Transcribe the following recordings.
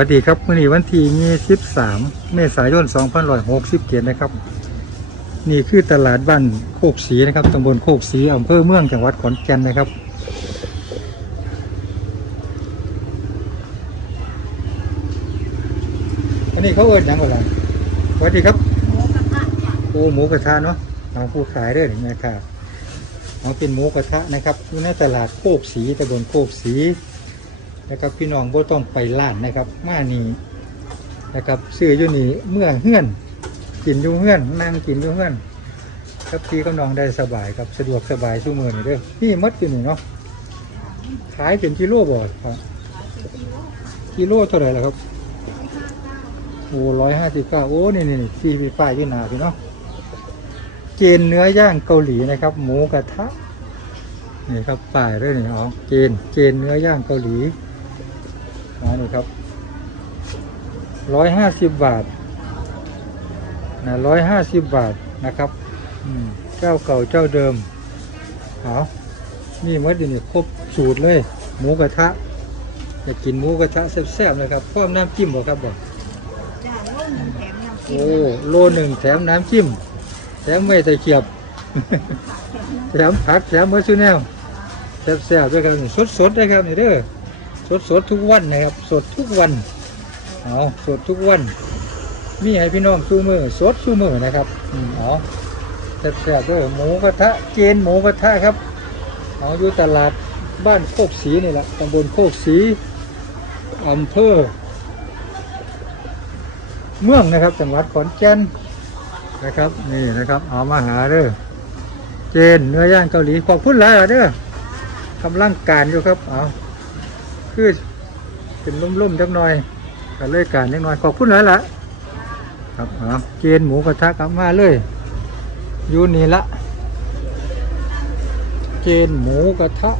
วัสดีครับมื่อนี้วันที่23เมษายน2567นะครับ นี่คือตลาดบ้านโคกศรีนะครับตำบลโคกศรีอำเภอเมืองจังหวัดขอนแก่นนะครับ อันนี้เขาเอิ้นหยังก่อนล่ะสวัสดีครับโอ้หมูกระทะเนาะเอาผู้ขายเด้อนี่นะครับเอาเป็นหมูกระทะนะครับอยู่ในตลาดโคกศรีตำบลโคกศรี นะครับพี่น้องบ่ต้องไปร้านนะครับ มานี่นะครับซื้ออยู่นี่เมื่อเฮือนกินอยู่เฮือนนั่งกินอยู่เฮือนครับพี่ก็น้องได้สบายครับสะดวกสบายชั่วมือนี่เด้อนี่มัดอยู่นี่เนาะขายเป็นกิโลบ่ครับกิโลเท่าไหร่ล่ะครับโอ้ร้อยห้าสิบเก้าโอ้นี่นี่นี่ที่มีป้ายอยืนนาพี่เนาะเจนเนื้อย่างเกาหลีนะครับ หมูกระทะนี่ครับป้ายด้วยนี่อ๋อเจนเจนเนื้อย่างเกาหลี อ๋อนี่ครับร้อยห้าสิบบาทนะร้อยห้าสิบบาทนะครับอืมเจ้าเก่าเจ้าเดิมเอานี่มัดอยู่นี่ครบสูตรเลย หมูกระทะอยากกินหมูกระทะแซ่บๆเลยครับพร้อมน้ำจิ้มบ่ครับบ่จ้าโลหนึ่งแถมน้ำจิ้โอ้มโลหนึ่งแถมน้ำจิ้ม แถมไม่ตะเกียบ แถมผักแถมมะซูแนวแซ่บๆด้วยครับนี่สดๆด้วยครับนี่เด้อ สดๆทุกวันนะครับ สดทุกวันเอาสดทุกวันมีให้พี่น้องสู้มือสดสู้มือนะครับอืมเอาแซ่บๆด้วยหมูกระทะเจนหมูกระทะครับเอาอยู่ตลาดบ้านโคกศรีนี่แหละตำบลโคกศรีอำเภอเมืองนะครับ จังหวัดขอนแก่นนะครับนี่นะครับเอามาหาเด้อเจนเนื้อย่างเกาหลีขอบคุณหลายเด้อกำลังการอยู่ครับเอา คือเป็นล่มๆจักหน่อยกันเลยการจักหน่อยขอบคุณหลายละครับเอาเจนหมูกระทะกลับมาเลยอยู่นี่ละเจนหมูกระทะ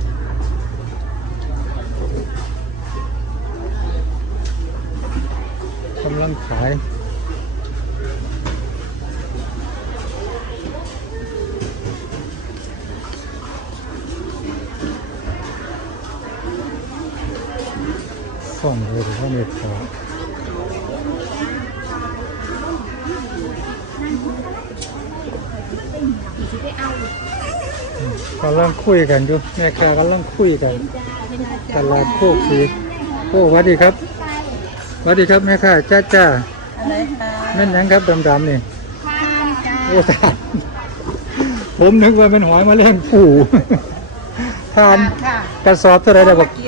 กำลังขาย ส่องเลยหรือว่าเน็ตขออืมกำลังคุยกันอยู่แม่ค้ากำลังคุยกันตลาดโคกสีโอ้สวัสดีครับสวัสดีครับแม่ค้าจ้าจ้าอะไรคะนั่นหยังครับดำๆนี่ข้าวจ้าโอ้ตายผมนึกว่าเป็นหอยแมาเลี้ยงปู่ทานค่ะกระสอบเท่าไหรได้บอกกี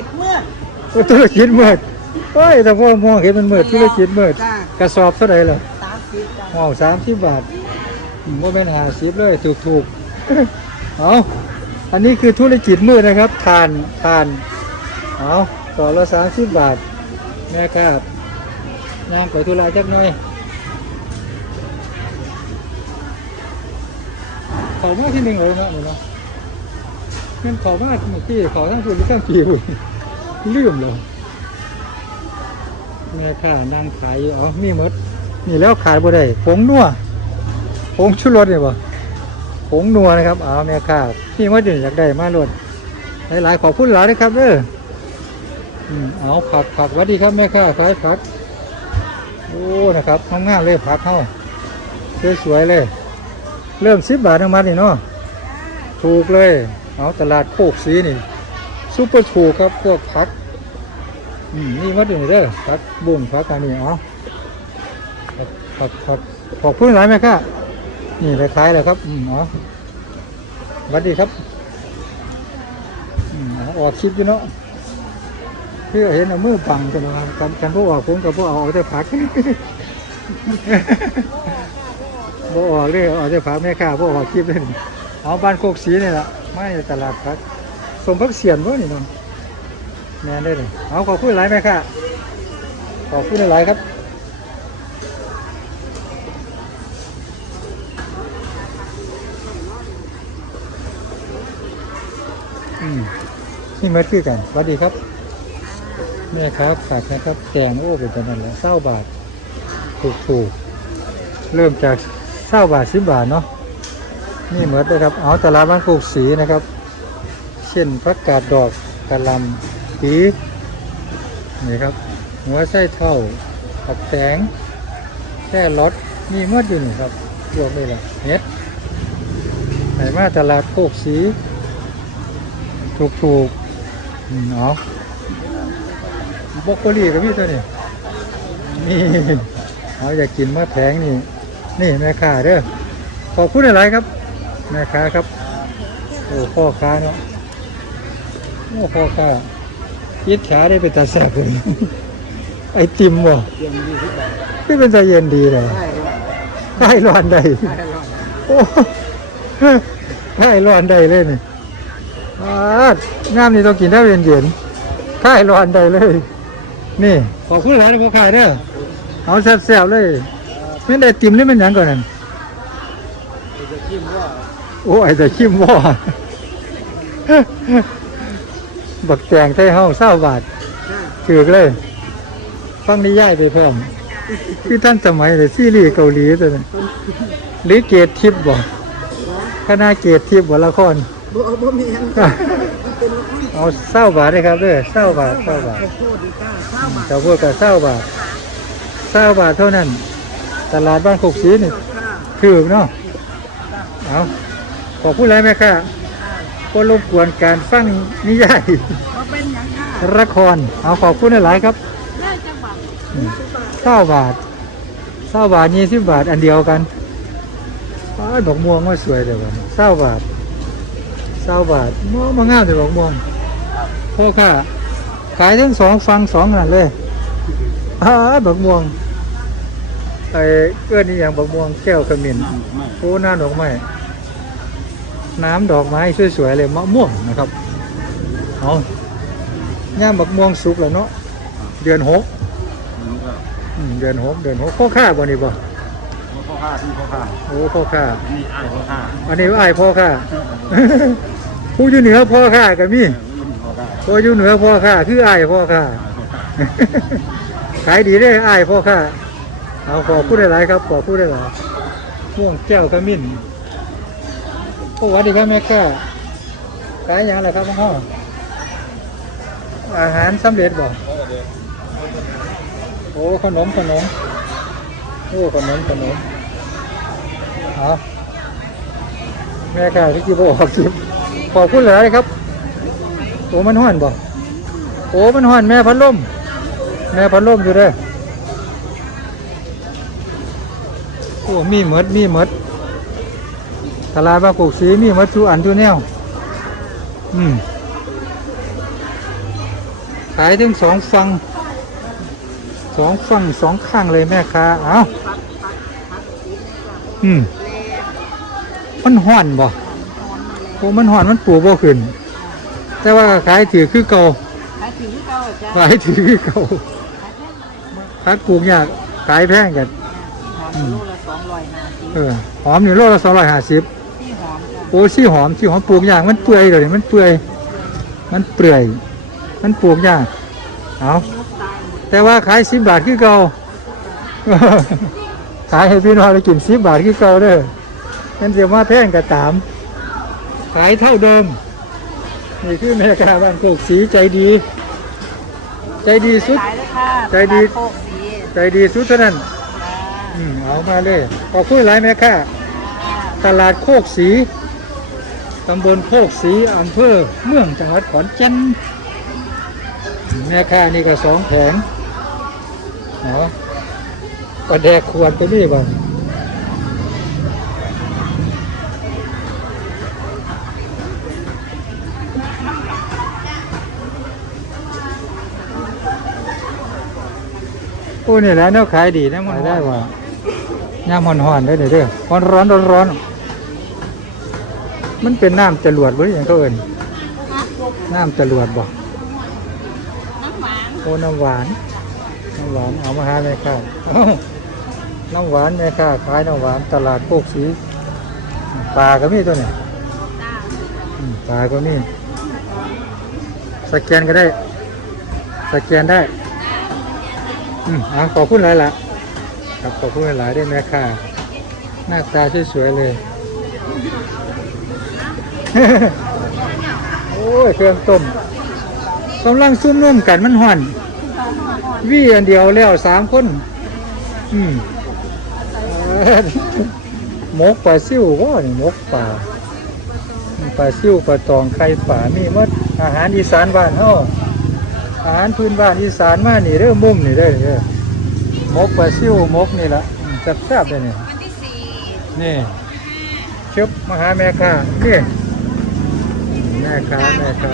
บเมื่อโอ้ ธุรกิจมืดเฮ้ยแต่พ่อมองเห็นมันมืดธุรกิจมืดจ้ากระสอบเท่าไหร่ล่ะสามสิบจ้าห้องสามสิบบาทโมเป็นหาสิบเลยถูกถูกๆเอาอันนี้คือธุรกิจมืดนะครับทานทานเอาต่อละสามสิบบาทแม่ครับย่างไปธุระจักหน่อยเขามาที่หนึ่งเลยนะหนูเนาะเงินเขามาเมื่อกี้เขาทั้งคุณหรือทั้งปีบุญ ลืมเลยแม่ค้านั่งขายอยู่อ๋อมีหมดนี่แล้วขายบ่ได้ผงนัวผงชูรสเนี่ยบ่ผงนัวนะครับเอแม่ค้าพี่ว่าอยู่อยากได้มาลดหลายๆขอบคุณหลายนะครับเด้ออเอาผักผักวัดดีครับแม่ค้าขายผักโอ้นะครับงงามเลยผักเข้าสวยๆเลย เริ่มสิบบาทนะมัดนี่เนาะถูกเลย เอาตลาดโคกสีนี่ ซุปเปอร์ถูกครับพวกผักอืมนี่มัดอยู่นี่เด้อผักบุ้งผักอันนี้เอาขอบขอบขอบคุณหลายไหมครับนี่ไปขายๆเลยครับอืมอ๋อสวัสดีครับอืมออกคลิปอยู่เนาะคือเห็นเอามือบังกันนะครับกันกันพวกออกผมกับพวกเอาเอาแต่ผักพวกออกเลยเอาแต่ผักแม่ค้าพวกออกคลิปเลยเอาบ้านโคกสีนี่แหละไม่ตลาดผัก สมพักเสียนพวกนี่เนาะแม่ได้เลยเอาขอบคุณหลายไหมครับขอบคุณหลายครับอืมนี่เม็ดคือกันสวัสดีครับแม่ครับฝากนะครับแกงโอ้เป็นจังนั้นแหละเศร้าบาทถูกถูกๆเริ่มจากเศร้าบาทสิบบาทเนาะนี่เหมือนเลยครับ เอาตลาดบ้านปลูกสีนะครับ เช่นพักกาดดอกกะลำปีนี่ครับ หัวไส้เท่าผักแตงแค่รสมีหมดอยู่นี่ครับรวมเลยล่ะเฮ็ดไหนมาตลาดโคกสี ถูกถูกๆอืมเอาะบรอกโคลีกับพี่ตัวนี้นี่เอาอยากกินมะแผงนี่ นี่แม่ค้าเด้อขอบคุณอะไรครับแม่ค้าครับโอ้พ่อค้าเนาะ โอ้พ่อค้ายิดขาได้เป็นตาแสบเลยไอติมบ่เตรียมยี่สิบบาทที่เป็นใจเย็นดีเลยได้ครับได้ร้อนได้ได้รอดโอ้ได้ร้อนได้เลยนี่อาดน้ำนี่ต้องกินได้เย็นเย็นๆได้ร้อนได้เลย นี่ขอบคุณหลายนะพ่อขายเด้อเอาแซ่บๆเลยไม่ได้ติมนี่มันหยังก่อนนั่นจะจิ้มว่าโอ้ยแต่ชิมว่า บักแตงไทยเฮาเศร้าบาทถือกเลยฟังนิยายไปพร้อมที่ท่านสมัยเลยซีรีส์เกาหลีตัวนั้นหรือเกตทิพย์บ่คณะเกตทิพย์บ่ละครบ่เอาบ่มีอันเป็นละครเอาเศร้าบาทเลยครับเด้อเศร้าบาทเศร้าบาทข้าวโพดดีก้าข้าวหมากแต่พวกกับเศร้าบาทเศร้าบาทเท่านั้น ตลาดบ้านโคกศรีนี่ข้าวถือกเนาะเอาขอพูดอะไรไหมค่ะ ก็รบกวนการฟังนิยายก็เป็นอย่างค่ะละครเอาขอบคุณหลายๆครับได้จังหวัดเก้าบาทเก้าบาทยี่สิบบาทอันเดียวกันอ้ายดอกม่วงว่าสวยเดี๋ยวกันเก้าบาทเก้าบาทมมางามแต่ดอกม่วงพ่อค่ะขายทั้งสองฟังสองนั่นเลยอ้าดอกม่วงไอ้เอื้อนนี่อย่างดอกม่วงแก้วขมิ้นโอ้หน้าดอกไม้ น้ำดอกไม้สวยๆเลยมะม่วงนะครับเอาย่ามบักม่วงสุกแล้วเนาะเดือนหกอืมเดือนหกเดือนหกข้อค่าบ่นี่บ่ข้าวข้าวที่ข้าวข้าวโอ้ข้อค่านี่ไอ้ข้าวข้าวอันนี้อ้ายพ่อค่าผู้อยู่เหนือพ่อค่าก็มีข้าวข้าวผู้อยู่เหนือพ่อค่าคืออ้ายพ่อค่าขายดีได้ออ้ายพ่อค่าเอาขอพูดได้หลายครับขอพูดได้หลายม่วงแก้วขมิ้น โอ้วัสดีครับแม่แค่าขายอย่างไรครับพ่ออาหารสำเร็จบ่โอ้ขนมขนมโอ้ขนมขนมเอาแม่ค่าที่กี่บอกคลิปขอบคุณหลยครับโอ้มันห้อนบ่โอ้มันห้อนแม่พัดลมแม่พัดลมอยู่เด้อโอ้มีหมดมีหมด ตลาดบางกอกสีมีหมดทุกอันทุกแนว อืม ขายถึงสองฟัง สองฟังสองข้างเลยแม่ค้า เอาอืม มันห่อนบ่โอ้มันห่อนมันปูบ่ขึ้น แต่ว่าขายถือคือเก่าขายถึงที่เก่าจ้ะขายถือคือเก่าพักปลูกยากขายแพงกันหอมโลละสองร้อยห้าสิบเออหอมอยู่โลละสองร้อยห้าสิบที่หอมจ้ะ โอ้ซี่หอมซี่หอมปลูกยากมันเปื่อยเลยมันเปื่อยมันเปื่อย มันปลูกยากเอาแต่ว่าขายสิบบาทคือเก่าขายให้พี่น้องได้กินสิบบาทคือเก่าเด้อนั่นเสียว่าแพงกระตาม ขายเท่าเดิม นี่คือแม่ค้าบ้านโคกสีใจดี ใจดีสุด ใจดีโคกสีใจดีสุดเท่านั้นอืมเอามาเลยขอคุณหลายแม่ค้าตลาดโคกสี ตำบลโคกสีอำเภอเมืองจังหวัดขอนแก่นแม่ค้านี่ก็สองแผงเนาะก็แดกควรตัวนี้บ่โอ้นี่แหละแนวขายดีนะมันได้ว่าย่ามห่อนๆได้เด้อเด้อร้อนร้อนร้อนร้อน มันเป็นน้ำจรวดบ่อย่างเขาเอิ้นน้ำจรวดบ่น้ำหวานโอ้น้ำหวาน น้ำหวานเอามาหาแม่ค้าเอ้าน้ำหวานแม่ค้าขายน้ำหวานตลาดโคกสีปลาก็มีตัวนี้จ้าอืมปลาก็มีสแกนก็ได้ สแกนได้ อืมเอาขอบคุณหลายละครับขอบคุณหลายๆด้วยแม่ค้าหน้าตาสวยๆเลย โอ้ย เครื่องต้มกำลังซุ่มนุ่มกันมันห่อนตอนหอมวี่อันเดียวแล้วสามคน อืมเอ่อหมกปลาซิ่วว่านี่หมกปลาปลาซิ่วปลาตองไข่ป่ามีหมดอาหารอีสานบ้านเฮาอาหารพื้นบ้านอีสานมานี่เด้อมุมนี่เด้อเด้อหมกปลาซิ่วหมกนี่ละอืมแซ่บๆเลยนี่วันที่สี่นี่ชึบมาหาแม่ค้านี่แม่ค้าแม่ค้า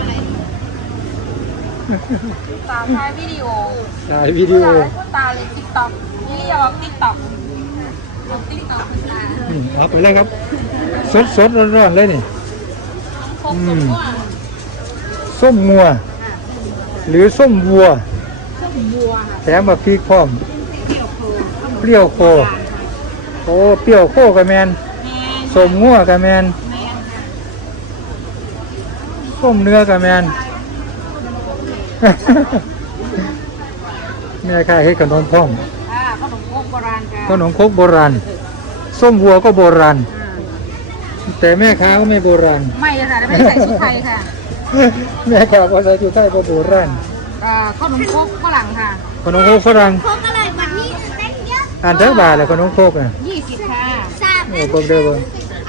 ตาถ่ายวิดีโอถ่ายวิดีโอตาเลยติ๊กต็อกนี่เรียกว่าติ๊กต็อกติ๊กต็อกคือตาอืมเอาไปเลยครับ สดสดๆร้อนๆเลยนี่ครบสมว่าส้มงัว หรือส้มวัวส้มบัวค่ะแถมมาพริกพร้อมเกี่ยวโคเปรี้ยวโค โอ้ เปรี้ยวโคกระแมนแมนส้มงัวกระแมนแมนค่ะ ส้มเนื้อกระแมนแม่ค้าเฮ็ดขนมพร้อมอ่าขนมโคกโบราณค่ะขนมครกโบราณ ส้มวัวก็โบราณอ่าแต่แม่ค้าก็ไม่โบราณ ไม่ค่ะไม่ได้ใส่ชุดไทยค่ะ แม่ค้าพอใส่ชุดไทยก็โบราณอ่าขนมโคกฝรั่งค่ะ ขนมครกฝรั่งโคกอร่อยกว่านี้เต้นเยอะอ่านทั้งบาทเลยขนมครกอะยี่สิบค่ะสามโอ้เบิ่งเด้อเบิ่ง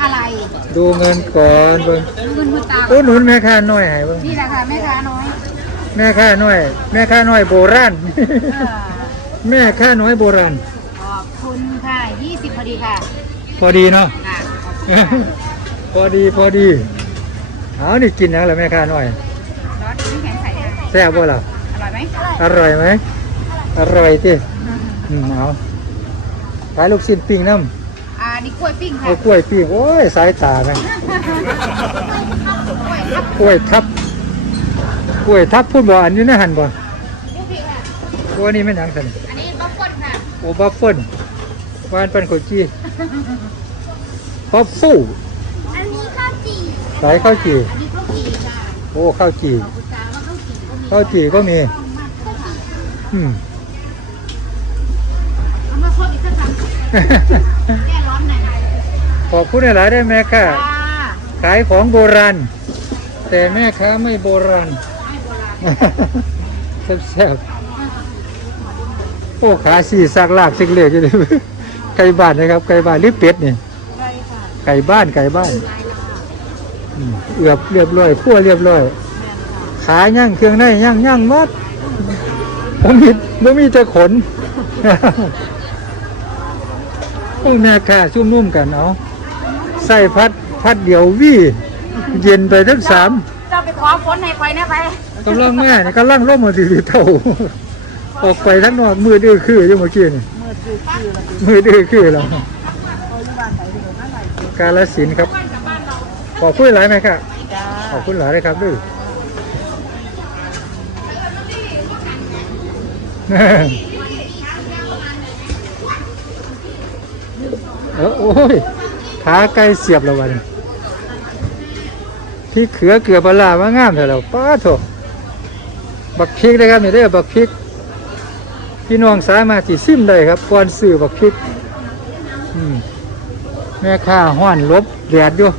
อะไรดูเงินก่อนเบิ่งเงินคุณตาโอ้หนุนแม่ค้าน้อยให้เบิ่งนี่แหละค่ะแม่ค้าน้อยแม่ค้าน้อย แม่ค้าน้อยโบราณอ่าแม่ค้าน้อยโบราณ ขอบคุณค่ะยี่สิบพอดีค่ะพอดีเนาะ ค่ะพอดีพอดีเอานี่กินยังล่ะแม่ค้าน้อยรสน้ำแข็งใส่ค่ะแซ่บบ่ล่ะ อร่อยไหมอร่อยไหม อร่อยติอืมเอาขายลูกชิ้นปิ้งน้ำอ่า นี่กล้วยปิ้งค่ะเอากล้วยปิ้งโอ้ยสายตาแม่งกล้วยครับกล้วยทับกล้วยทับพูดบ่อันนี้นะหันบ่ลูกพี่ค่ะ ตัวนี้ไม่นหยังสันอันนี้บัฟเฟิลค่ะโอ้บัฟเฟิลวานปันโคจีบัฟฟูอันนี้ข้าวจี่สายข้าวจีอันนี้ข้าวจีค่ะโอ้ข้าวจีขอบคุณตาว่าข้าวจีก็มีข้าวจีก็มีมากค่ะอืม เอามาทดอีกสักครั้งแก้ร้อนหน่อย ขอบคุณหลายๆได้แม่ค่ะค่ะ ขายของโบราณ แต่แม่ค้าไม่โบราณให้โบราณแซ่บๆโอ้ขาสี่ซากลากซิกเล็กอยู่เลยไก่บ้านนะครับ ไก่บ้านหรือเป็ดนี่ได้ค่ะไก่บ้านไก่บ้านได้ค่ะอืมเอือบเรียบร้อยพั่วเรียบร้อยแม่นค่ะขาย่างเครื่องในย่างย่างหมดผมมีผมมีแต่ขนพวกแม่ค้าชุ่มนุ่มกันเอา ใส่พัดพัดเดียววี่เย็นไปทั้งสามเจ้าไปขอฝนให้ไฟนะไปกำลังแม่นี่กำลังร่มมาดีเท่าออกไปทั้งนอกมือดื้อคืออยู่เมื่อกี้นี่มือคือคือละมือดื้อคือแล้วกาลสินธุ์ครับขอบคุณหลายไหมครับจ้าขอบคุณหลายเลยครับด้วยเออโอ้ย ขาไก่เสียบแล้ววันนี้พริกเขือเกลือปลาร้ามางามเถอะเราป้าโถบักพริกนะครับนี่เด้บักพริก พี่น้องสามารถจีซิมได้ครับก่อนซื้อบักพริกแม่ค้าห้อนลบแดดอยู่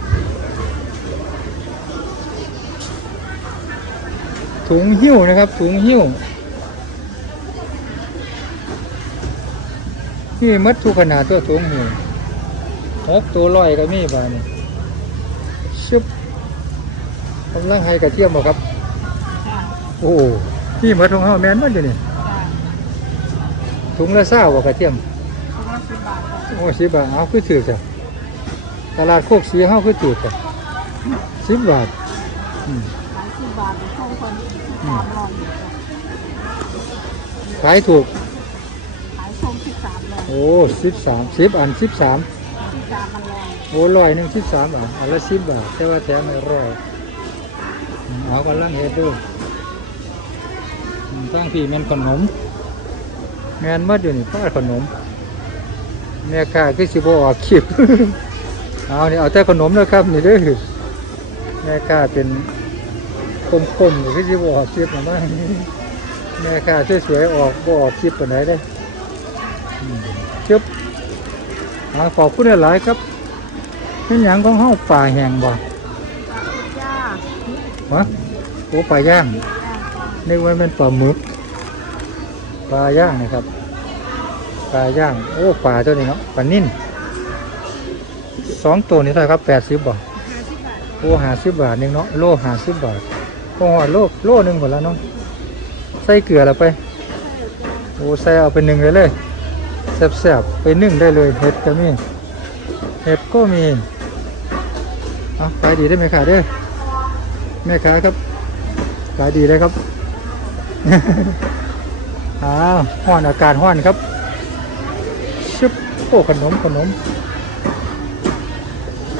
ถุงหิ้วนะครับถุงหิ้วนี่มัดทุกขนาดตัวถุงหิ้ว หกตัวร้อยก็มีบานี่ชุบกำลังให้กระเทียมบ่ครับ โอ้นี่มัดของเฮาแม่นมันอยู่นี่ถุงละเศร้าบ่กระเทียมโอ้สิบบาทเอาคือถือจ้ะตลาดโคกสีเฮาคือถือจ้ะสิบบาทอืมสิบบาทช่วงคนอืมร้อนขายถูก ขายช่วงสิบสามเลยโอ้สิบสามสิบอันสิบสาม สามมันแรงโอ้ร้อยหนึ่งสิบสามบาทอันละสิบบาทแต่ว่าแถมให้ร้อยเอากำลังเฮ็ดดูอืมตั้งพี่แมนขนมแมนมัดอยู่นี่ป้าขนมแม่ค้าคือสิบออกคลิปเอาเนี่เอาแต่ขนมนะครับนี่เด้อแม่ค้าเป็นคมๆนี่คือสิบออกคลิปนะมั้งแม่ค้าสวยๆออกบออกคลิปปไหนได้อืมจึ๊บ ขอบคุณหลายๆครับเป็นหยังของเฮาป่าแห้งบ่จ้าฮะโอ้ปลาย่างนึกว่ามันปลาหมึกปลาย่างนะครับปลาย่างโอ้ปลาตัวนี้เนาะปลานิ่นสองตัวนี้เท่าไหร่ครับแปดสิบบาทโอ้หาสิบบาทหนึ่งเนาะโลหาสิบบาทโอ้หอดโลโลหนึ่งหมดแล้วเนาะใส่เกลือแล้วไปโอ้ใส่เอาไปหนึ่งเลยเลย แซ่บๆไปนึ่งได้เลยเห็ดก็มีเห็ดก็มีเอาขายดีได้ไหมขาเด้อแม่ค้าครับ ขายดีเลยครับอ้าวห้อนอากาศห้อนครับชึบโอ้ขนมขนม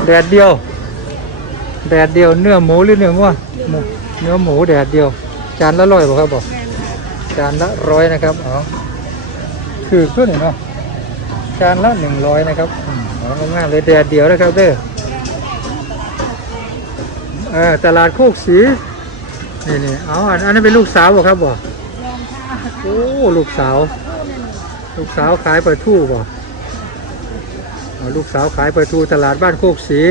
แดดเดียว แดดเดียวเนื้อหมูหรือเนื้อวัวหมูเนื้อหมูแดดเดียว จานละร้อยบ่ครับบอกจานละร้อยนะครับอ๋อคือขึ้นเนาะ จานละหนึ่งร้อยนะครับอืมเอาง่ายเลยแดดเดียวนะครับเด้อเออตลาดโคกสีนี่นี่เอาอันอันนั้นเป็นลูกสาวบ่ครับบ่โอ้ลูกสาว ลูกสาวขายปลาทูบ่ลูกสาวขายปลาทูตลาดบ้านโคกสี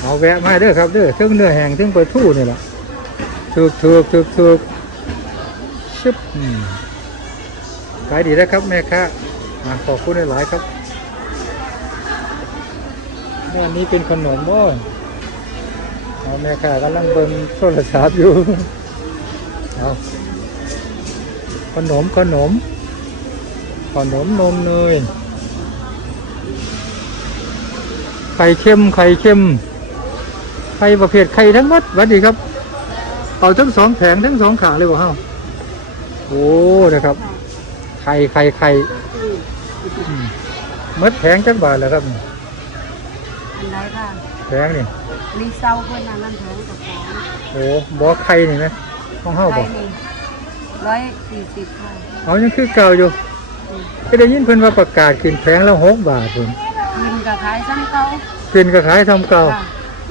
เอาแวะมาเด้อครับเด้อเครื่องเนื้อแห้งเครื่องปลาทูนี่แหละถูกถูกถูกถูกชึบขายดีนะครับแม่ค้า ขอบคุณหลายครับด้านนี้เป็นขนมบ่เอาแม่ค้ากำลังเบิ่งโทรศัพท์อยู่เอาขนมขนม ขนมนมเนยไข่เค็มไข่เค็มไข่ประเภทไข่ทั้งหมดวัดดีครับ เอาทั้งสองแผงทั้งสองขาเลยบ่เฮาโอ้นะครับ ไข่ไข่ไข่ มหมัดแผงจักบาทแล้วครับอันไหนค่ะแผงนี่มีเซาเพื่อนนั่นนั่นแพงกับของโอ้บ่ไข่นี่ไหมของเฮาไทบ่ยนี่ร้อยสี่สิบค่ะเอายังคือเก่าอยู่ก็ได้ยินเพิ่นว่าประกาศขึ้นแผงละหกบาทพุ่นกินกับขายซ้ำเก่าขึ้นก็ขายทำเก่าค่ะ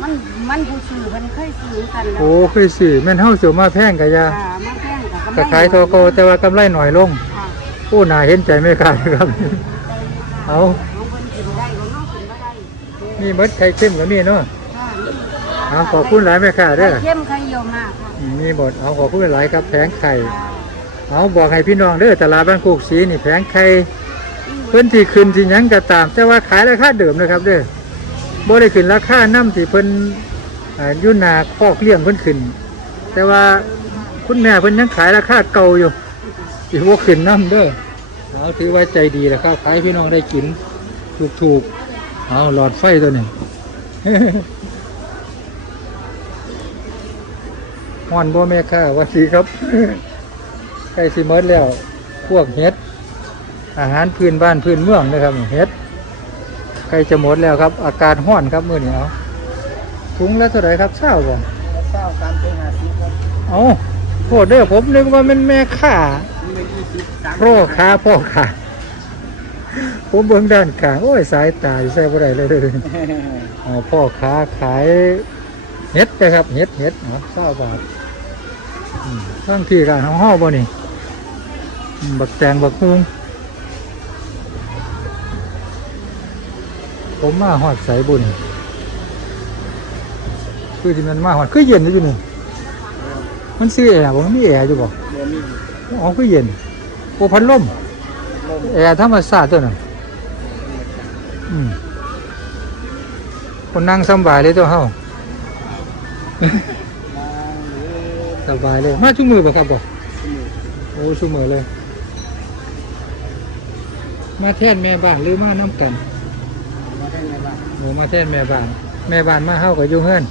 มันมันผู้ซื้อมันเคยซื้อกันแล้วโอ้คือสิแม่นเฮาสิมาแพงกะยาค่ะมาแพงกับก็ขายทอโกแต่ว่ากำไรหน่อยลงค่ะ ผู้น่าเห็นใจไม่ขายครับ เอาของคนกินได้ของนอกกินไม่ได้นี่มดไข่เข้มก็มีเนาะค่ะเอาขอบคุณหลายแม่ค้าเด้อไข่เข้มไข่เยี่ยวมากค่ะอืมมีหมดเอาขอบคุณหลายครับแผงไข่ค่ะเอาบอกให้พี่น้องเด้อตลาดบ้านโคกสีนี่แผงไข่เพิ่นที่ขึ้นที่หยังก็ตาม แต่ว่าขายราคาเดิมนะครับ เด้อบ่ได้ขึ้นราคาน้ำที่เพิ่นอ่าอยู่หนาคอกเลี้ยงเพิ่นขึ้น แต่ว่าคุณแม่เพิ่นยังขายราคาเก่าอยู่ อีกว่าขึ้นน้ำเด้อเอาถือว่าใจดีแล้วครับขายให้พี่น้องได้กิน ถูกๆเอาหลอดไฟตัวนี้ฮอนบ่แม่ค้าหวัดดีครับใกล้สิหมดแล้ว พวกเห็ด อาหารพื้นบ้านพื้นเมืองนะครับเห็ดใกล้จะหมดแล้วครับ อากาศห้อนครับมื้อนี้เอาถุงละเท่าไหร่ครับเช้าบ่เก้าสามสิบห้าสิบครับเอาโทษเด้อผมนึกว่ามันแม่ค้านี่เป็นยี่สิบสา มพ่อค้าพ่อค้าผมเบิ่งด้านข้างโอ้ยสายตาอยู่ใส่บ่ได้เลยเด้ออ๋อพ่อค้าขายเห็ดนะครับเห็ดเห็ดเนาะเช้าบาทอืมตั้งที่การของเฮาบ่นี่อืมบักแตงบักฮุงผมมาหอดใสบุญคือที่มันมาหอดคือเย็นอยู่นี่มันซื้อแอร์ผมมีแอร์อยู่บ่เดือนนี้อ๋อคือเย็น โอ้พัดลมลมแอร์ธรรมชาติตัวนั้นอืมคนนั่งสำบายเลยตัวเฮามาหรือสบายเลย มาชุมือบ่ครับบ่สมุทรโอ้ชุมือเลย มาแทนแม่บ้านหรือมาน้ำกันมาได้ไงบ้างโอ้มาแทนแม่บ้าน แม่บ้านมาเฮากับยุ่งเฮือน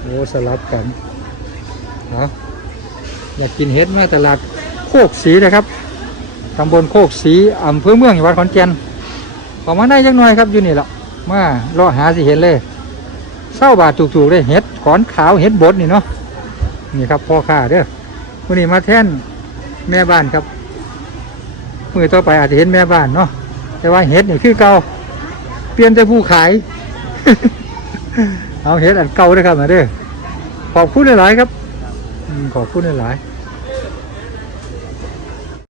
โอ้สลับกันเอาอยากกินเห็ดมาตลาดโคกสีนะครับ ตำบลโคกสีอำเภอเมืองจังหวัดขอนแก่นออกมาได้จังหน่อยครับอยู่นี่แหละมาเลาะหาสิเห็นเลยเศร้าบาทถูกๆเลยเห็ดขอนขาวเห็ดบดนี่เนาะนี่ครับพ่อค้าเด้อวันนี้มาแท่นแม่บ้านครับมือต่อไปอาจจะเห็นแม่บ้านเนาะแต่ว่าเห็ดนี่คือเก่าเปลี่ยนแต่ผู้ขายเอาเห็ดอันเก่าเลยครับมาเด้อขอบคุณหลายๆครับขอบคุณหลายๆ